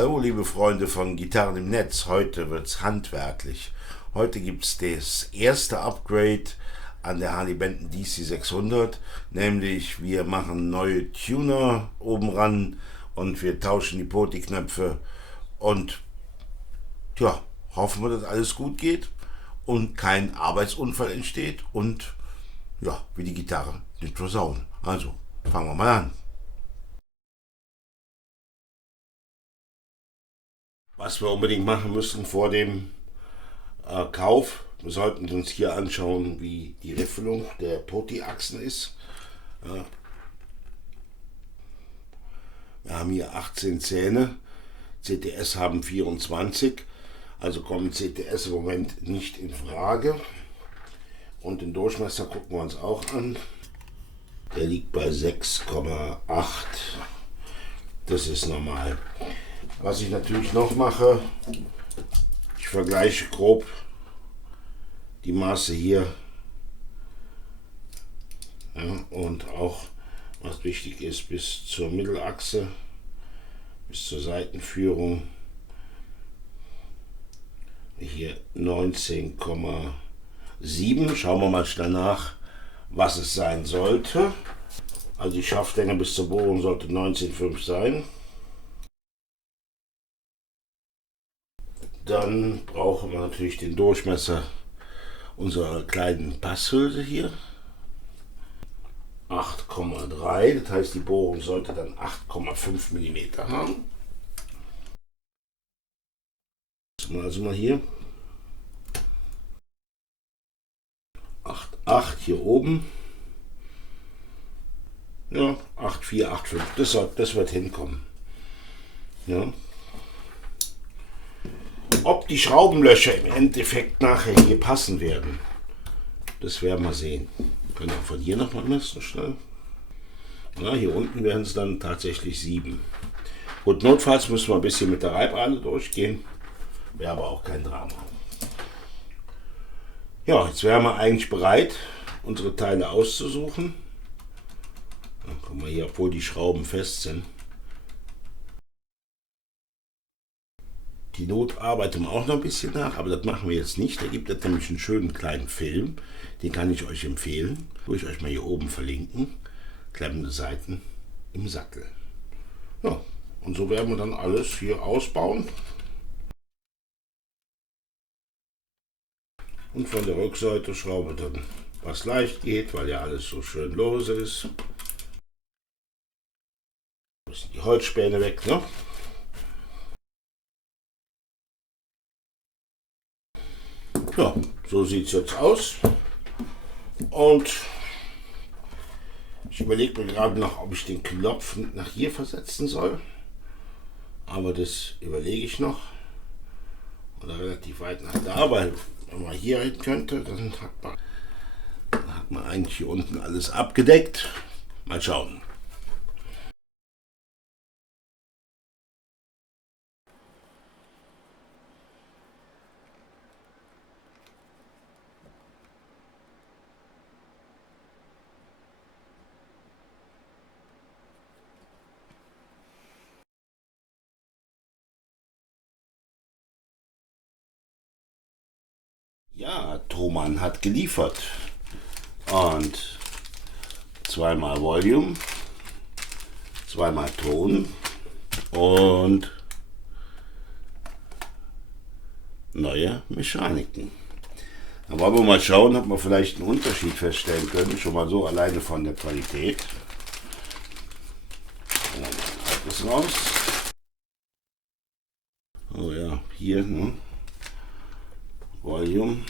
Hallo liebe Freunde von Gitarren im Netz, heute wird's handwerklich. Heute gibt's das erste Upgrade an der Harley Benton DC 600, nämlich wir machen neue Tuner oben ran und wir tauschen die Poti-Knöpfe und ja, hoffen wir, dass alles gut geht und kein Arbeitsunfall entsteht und ja, wir die Gitarre nicht versauen. Also, fangen wir mal an. Was wir unbedingt machen müssen vor dem Kauf, wir sollten uns hier anschauen, wie die Riffelung der Poti-Achsen ist. Ja. Wir haben hier 18 Zähne, CTS haben 24, also kommen CTS im Moment nicht in Frage. Und den Durchmesser gucken wir uns auch an. Der liegt bei 6,8. Das ist normal. Was ich natürlich noch mache, ich vergleiche grob die Maße hier, ja, und auch, was wichtig ist, bis zur Mittelachse, bis zur Seitenführung. Hier 19,7. Schauen wir mal schnell nach, was es sein sollte. Also die Schaftlänge bis zur Bohrung sollte 19,5 sein. Dann brauchen wir natürlich den Durchmesser unserer kleinen Passhülse hier. 8,3, das heißt die Bohrung sollte dann 8,5 mm haben. Also mal hier. 8,8 hier oben. Ja, 8,4, 8,5. Das wird hinkommen. Ja. Ob die Schraubenlöcher im Endeffekt nachher hier passen werden, das werden wir sehen. Wir können auch von hier nochmal messen schnell. Na, hier unten werden es dann tatsächlich 7. Gut, notfalls müssen wir ein bisschen mit der Reibeahle durchgehen. Wäre aber auch kein Drama. Ja, jetzt wären wir eigentlich bereit, unsere Teile auszusuchen. Dann gucken wir hier, obwohl die Schrauben fest sind. Die Not arbeiten wir auch noch ein bisschen nach, aber das machen wir jetzt nicht. Da gibt es nämlich einen schönen kleinen Film, den kann ich euch empfehlen. Will ich euch mal hier oben verlinken. Klemmende Seiten im Sattel. Ja, und so werden wir dann alles hier ausbauen. Und von der Rückseite schrauben wir dann, was leicht geht, weil ja alles so schön lose ist. Müssen die Holzspäne weg, ne? Ja, so sieht es jetzt aus. Und ich überlege mir gerade noch, ob ich den Knopf nach hier versetzen soll. Aber das überlege ich noch. Oder relativ weit nach da, weil wenn man hier hin könnte, dann hat man eigentlich hier unten alles abgedeckt. Mal schauen. Ja, Thomann hat geliefert. Und zweimal Volume, zweimal Ton und neue Mechaniken. Da wollen wir mal schauen, ob wir vielleicht einen Unterschied feststellen können. Schon mal so alleine von der Qualität. Das raus. Oh ja, hier, ne? Volume.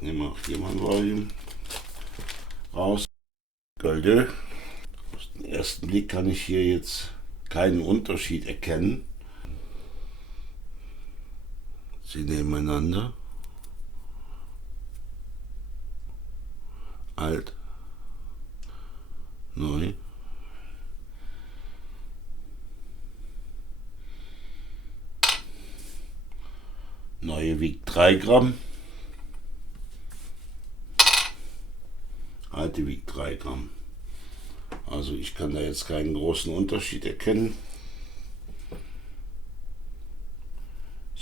Nehmen wir auch hier mal ein Volume raus. Golde. Auf den ersten Blick kann ich hier jetzt keinen Unterschied erkennen. Sie nebeneinander. Alt. Neu. Neue wiegt 3 Gramm. Alte wiegt 3 Gramm. Also ich kann da jetzt keinen großen Unterschied erkennen.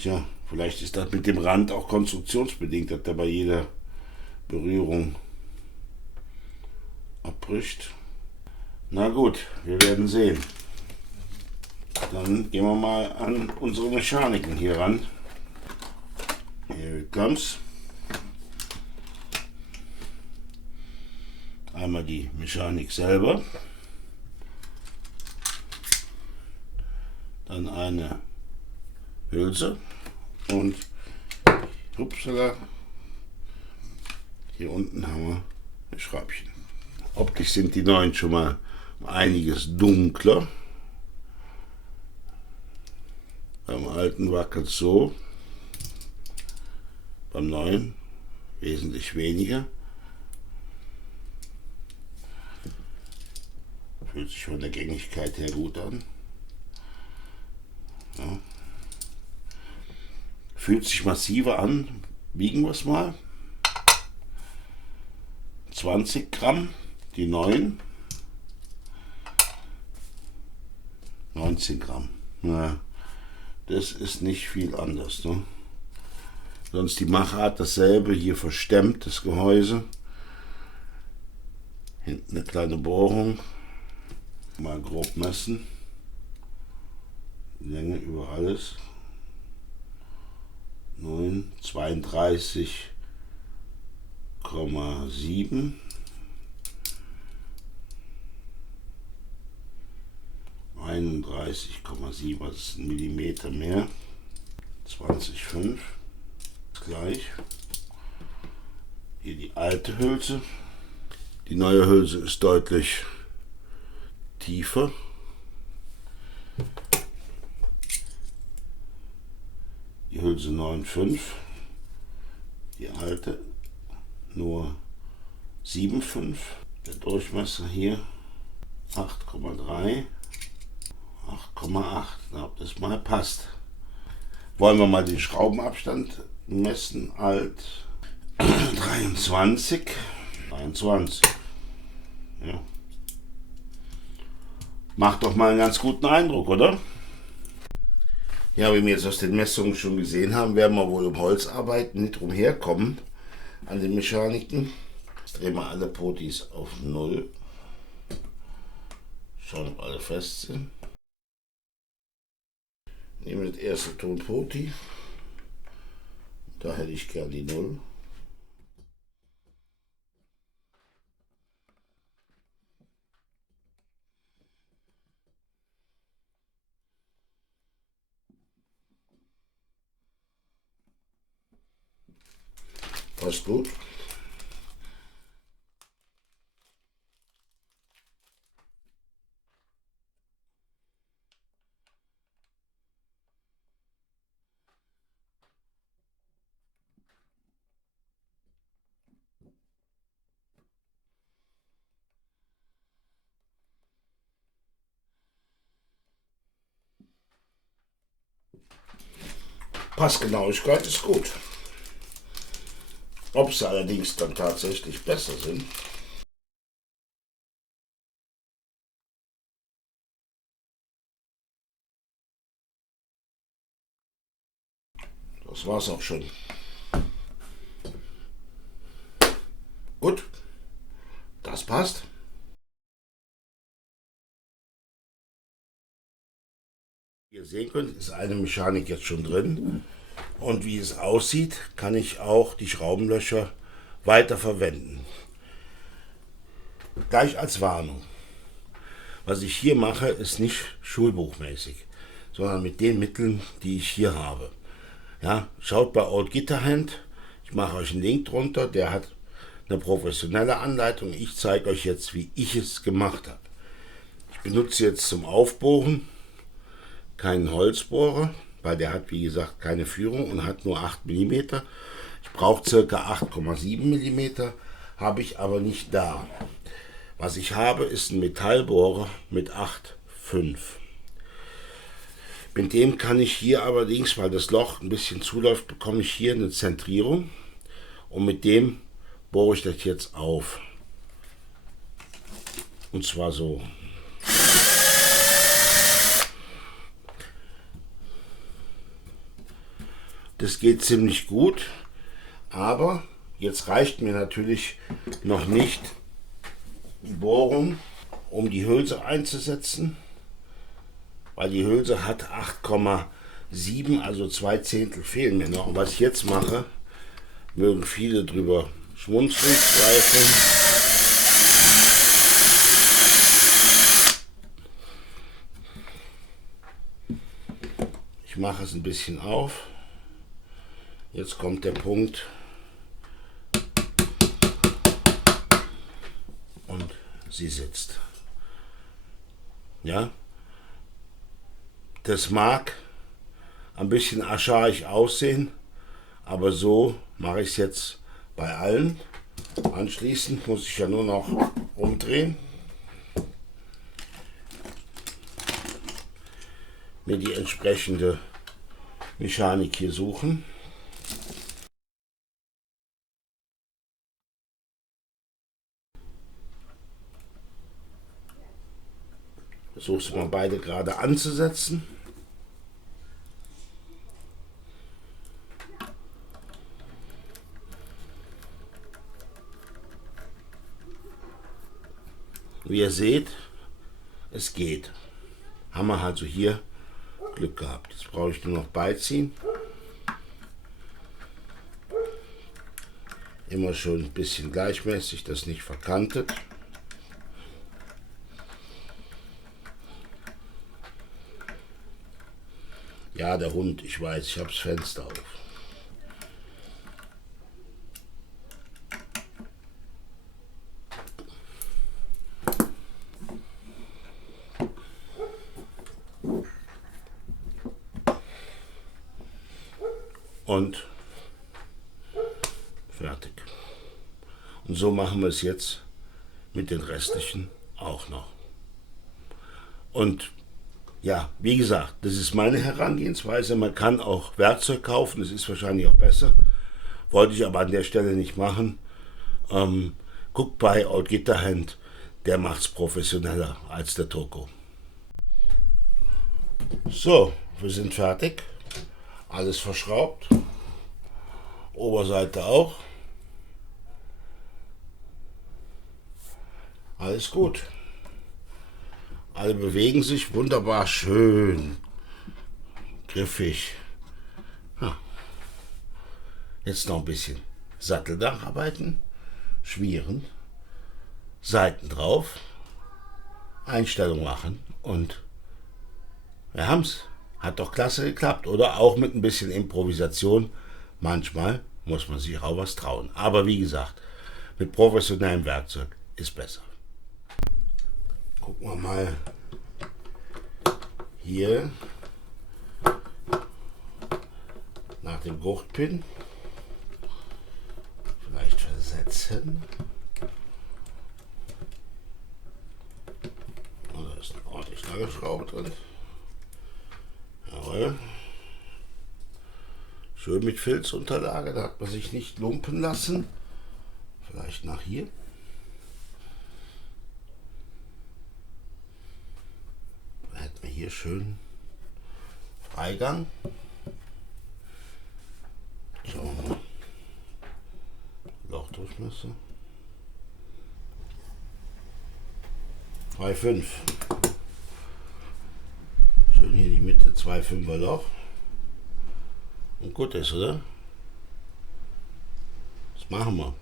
Tja, vielleicht ist das mit dem Rand auch konstruktionsbedingt, dass der bei jeder Berührung abbricht. Na gut, wir werden sehen. Dann gehen wir mal an unsere Mechaniken hier ran. Hier kommt's. Einmal die Mechanik selber. Dann eine Hülse und upsala, hier unten haben wir ein Schräubchen. Optisch sind die neuen schon mal einiges dunkler. Beim alten wackelt es so, beim neuen wesentlich weniger. Fühlt sich von der Gängigkeit her gut an. Ja. Fühlt sich massiver an. Wiegen wir es mal. 20 Gramm, die neuen. 19 Gramm. Na, das ist nicht viel anders. Ne? Sonst die Machart dasselbe. Hier verstemmt das Gehäuse. Hinten eine kleine Bohrung. Mal grob messen. Länge über alles. 32,7. 31,7, das ist ein Millimeter mehr. 20,5 ist gleich. Hier die alte Hülse. Die neue Hülse ist deutlich tiefer. Die Hülse 9,5. Die alte nur 7,5. Der Durchmesser hier 8,3. 8,8. Na, ob das mal passt. Wollen wir mal den Schraubenabstand messen. Alt 23. 23. Ja. Macht doch mal einen ganz guten Eindruck, oder? Ja, wie wir jetzt aus den Messungen schon gesehen haben, werden wir wohl um Holzarbeiten nicht drum herkommen an den Mechaniken. Jetzt drehen wir alle Potis auf 0. Schauen, ob alle fest sind. Nehmen das erste Tonpoti. Da hätte ich gern die 0. Passt gut. Passgenauigkeit ist gut. Ob sie allerdings dann tatsächlich besser sind, das war's auch schon. Gut, das passt. Wie ihr sehen könnt, ist eine Mechanik jetzt schon drin. Und wie es aussieht, kann ich auch die Schraubenlöcher weiter verwenden. Gleich als Warnung. Was ich hier mache, ist nicht schulbuchmäßig, sondern mit den Mitteln, die ich hier habe. Ja, schaut bei Old Gitterhand. Ich mache euch einen Link drunter, der hat eine professionelle Anleitung. Ich zeige euch jetzt, wie ich es gemacht habe. Ich benutze jetzt zum Aufbohren keinen Holzbohrer, weil der hat, wie gesagt, keine Führung und hat nur 8 mm. Ich brauche ca. 8,7 mm, habe ich aber nicht da. Was ich habe, ist ein Metallbohrer mit 8,5. Mit dem kann ich hier allerdings, weil das Loch ein bisschen zuläuft, bekomme ich hier eine Zentrierung. Und mit dem bohre ich das jetzt auf. Und zwar so. Das geht ziemlich gut, aber jetzt reicht mir natürlich noch nicht die Bohrung, um die Hülse einzusetzen, weil die Hülse hat 8,7, also 2/10 fehlen mir noch. Und was ich jetzt mache, mögen viele drüber schmunzeln, zweifeln. Ich mache es ein bisschen auf. Jetzt kommt der Punkt. Und sie sitzt. Ja? Das mag ein bisschen archaisch aussehen, aber so mache ich es jetzt bei allen. Anschließend muss ich ja nur noch umdrehen, mir die entsprechende Mechanik hier suchen. Versuchst du mal beide gerade anzusetzen. Wie ihr seht, es geht. Haben wir also hier Glück gehabt. Jetzt brauche ich nur noch beiziehen. Immer schon ein bisschen gleichmäßig, das nicht verkantet. Ja, der Hund, ich weiß, ich habe das Fenster auf. Und fertig. Und so machen wir es jetzt mit den restlichen auch noch. Und ja, wie gesagt, das ist meine Herangehensweise. Man kann auch Werkzeug kaufen, das ist wahrscheinlich auch besser. Wollte ich aber an der Stelle nicht machen. Guckt bei Old Gitterhand, der macht es professioneller als der Toko. So, wir sind fertig. Alles verschraubt. Oberseite auch. Alles gut. Alle bewegen sich wunderbar schön. Griffig. Ja. Jetzt noch ein bisschen Satteldach arbeiten. Schmieren. Seiten drauf. Einstellung machen. Und wir haben's. Hat doch klasse geklappt. Oder auch mit ein bisschen Improvisation. Manchmal muss man sich auch was trauen. Aber wie gesagt, mit professionellem Werkzeug ist besser. Gucken wir mal hier nach dem Gurtpin. Vielleicht versetzen. Oh, da ist eine ordentlich lange Schraube drin. Jawohl. Schön mit Filzunterlage, da hat man sich nicht lumpen lassen. Vielleicht nach hier. Da hätten wir hier schön Freigang. Schauen wir mal. Lochdurchmesser. 3,5. Schön hier in die Mitte, 2,5er Loch. Und gut ist, oder? Das machen wir.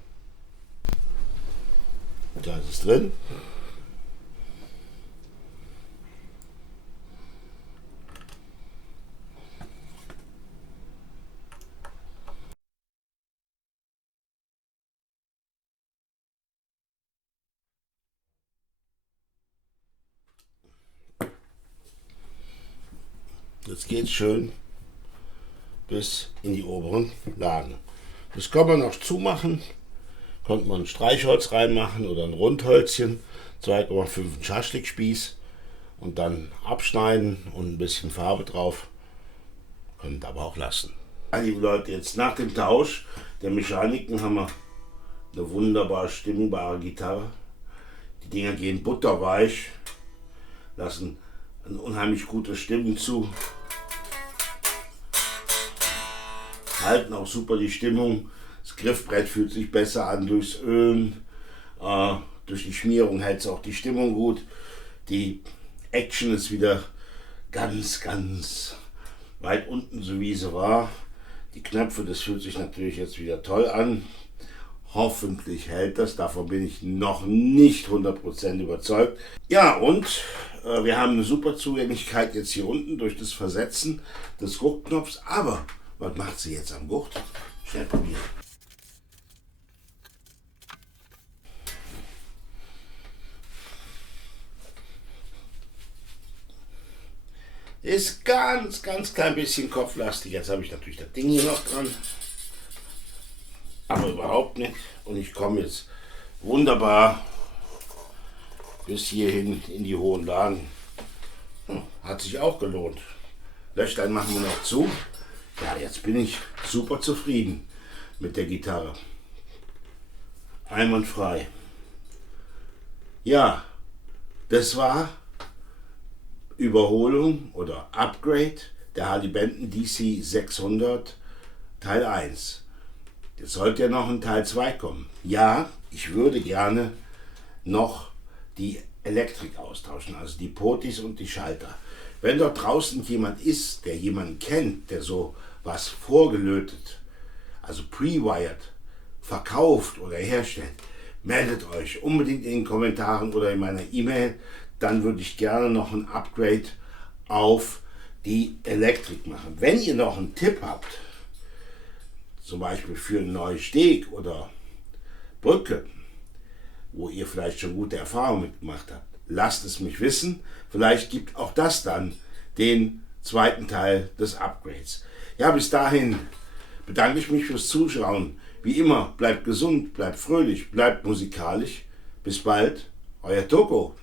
Da ist es drin. Jetzt geht es schön bis in die oberen Lagen. Das kann man noch zumachen. Konnte man ein Streichholz reinmachen oder ein Rundhölzchen, 2,5 Schaschlikspieß und dann abschneiden und ein bisschen Farbe drauf. Könnt aber auch lassen. Ja, liebe Leute, jetzt nach dem Tausch der Mechaniken haben wir eine wunderbar stimmbare Gitarre. Die Dinger gehen butterweich, lassen ein unheimlich gutes Stimmen zu. halten auch super die Stimmung. Das Griffbrett fühlt sich besser an durchs Ölen. Durch die Schmierung hält es auch die Stimmung gut. Die Action ist wieder ganz, ganz weit unten, so wie sie war. Die Knöpfe, das fühlt sich natürlich jetzt wieder toll an. Hoffentlich hält das, davon bin ich noch nicht 100% überzeugt. Ja, und wir haben eine super Zugänglichkeit jetzt hier unten durch das Versetzen des Gurtknopfs. Aber was macht sie jetzt am Gurt? Schnell probieren. Ist ganz, ganz klein bisschen kopflastig. Jetzt habe ich natürlich das Ding hier noch dran. Aber überhaupt nicht. Und ich komme jetzt wunderbar bis hierhin in die hohen Lagen. Hat sich auch gelohnt. Löchlein machen wir noch zu. Ja, jetzt bin ich super zufrieden mit der Gitarre. Einwandfrei. Ja, das war Überholung oder Upgrade der Harley Benton DC 600 Teil 1. Jetzt sollte ja noch ein Teil 2 kommen. Ja, ich würde gerne noch die Elektrik austauschen, also die Potis und die Schalter. Wenn dort draußen jemand ist, der jemanden kennt, der so was vorgelötet, also pre-wired, verkauft oder herstellt, meldet euch unbedingt in den Kommentaren oder in meiner E-Mail. Dann würde ich gerne noch ein Upgrade auf die Elektrik machen. Wenn ihr noch einen Tipp habt, zum Beispiel für einen neuen Steg oder Brücke, wo ihr vielleicht schon gute Erfahrungen mitgemacht habt, lasst es mich wissen. Vielleicht gibt auch das dann den zweiten Teil des Upgrades. Ja, bis dahin bedanke ich mich fürs Zuschauen. Wie immer, bleibt gesund, bleibt fröhlich, bleibt musikalisch. Bis bald, euer Toko.